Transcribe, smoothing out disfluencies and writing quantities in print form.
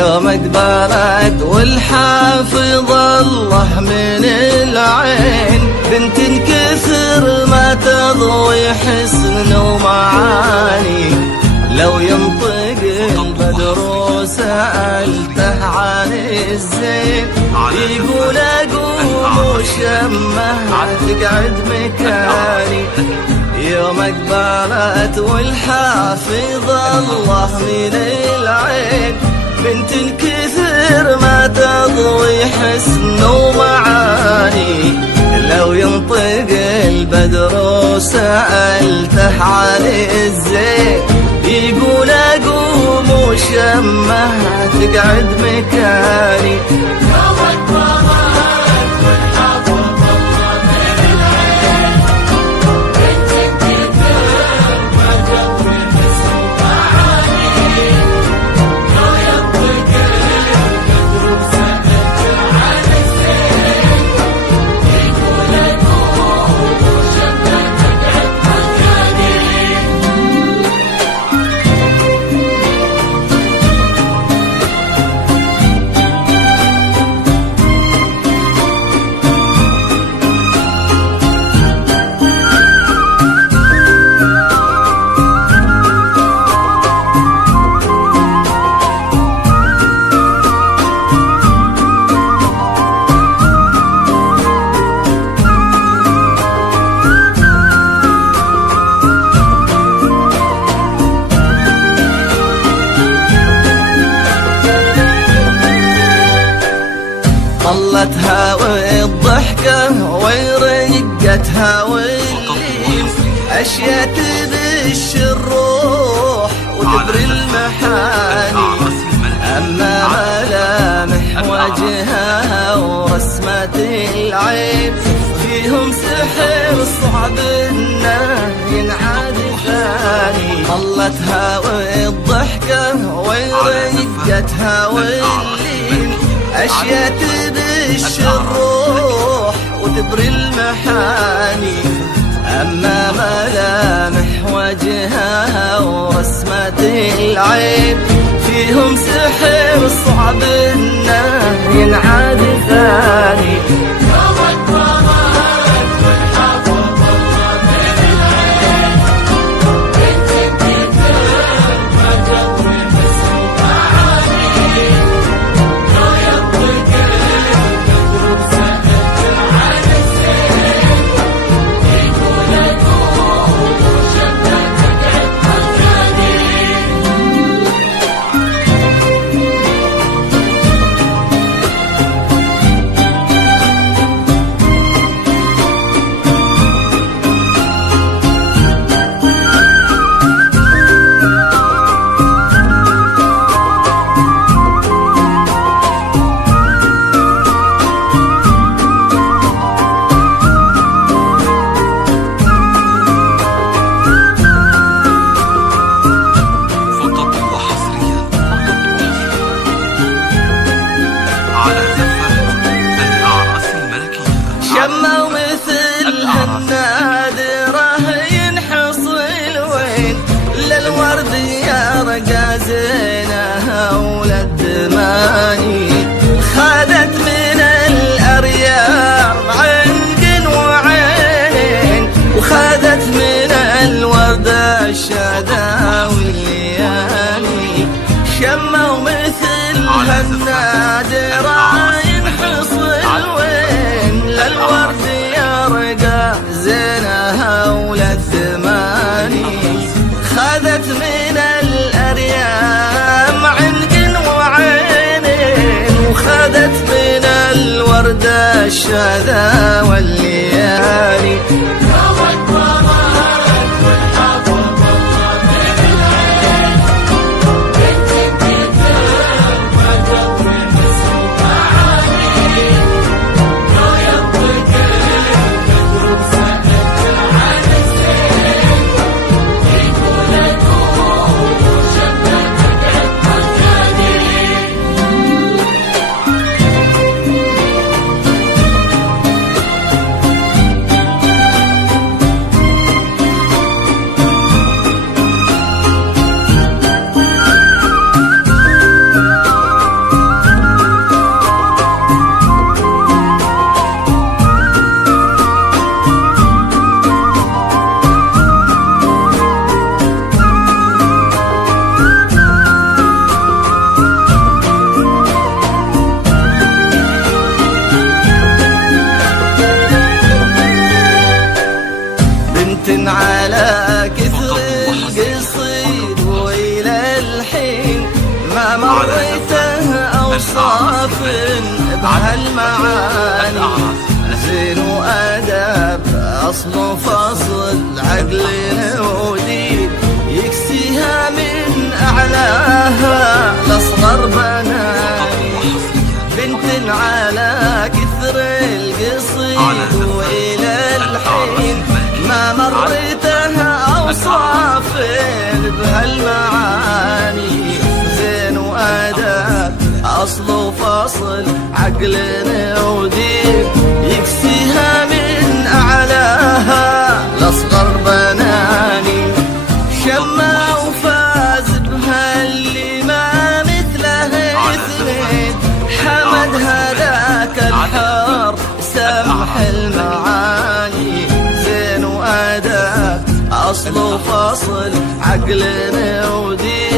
يوم اقبلت والحافظ الله من العين، بنت كثر ما تضوي حسن ومعاني. لو ينطق البدر وسألته عن الزين، يقول اقوم وشمه تقعد مكاني. يوم اقبلت والحافظ الله من العين، بنت كثر ما تضوي حسن ومعاني. لو ينطق البدر وسألته عن الزين، يقول اقوم وشمه تقعد مكاني. طلتها والضحكة ورقتها واللين، أشياء تبش الروح وتبري المحاني. أما ملامح وجهها ورسمة العين، فيهم سحر صعب إنه ينعاد ثاني. طلتها والضحكة ورقتها واللين، أشياء تبش الروح وتبري المحاني. أما ملامح وجهها ورسمة العين، فيهم سحر صعب إنه ينعاد ثاني. شموا مثلها النادرة ينحصل وين، للورد يرقى زينها وللدماني. خادت من الأرياح عنق وعين، وخادت من الورد الشدا والليالي. شموا مثلها النادرة ينحصل وين، للورد يرقى زينها وللثماني. خذت من الأريام عنق وعينين، وخذت من الورد الشذا والليالي. أوصاف بهالمعاني، زين وأدب أصل فصل عقل ودين، يكسيها من أعلاها لأصغر بناني، بنت على كثر القصيد وإلى الحين ما مرتها أوصاف بهالمعاني، زين وأدب أصل فصل عقل ودين، يكسيها من أعلاها لأصغر بناني، شمع وفاز بها اللي ما مثله اثنين، حمد هذاك الحار سمح المعاني، زين وأدب أصل فصل عقل ودين.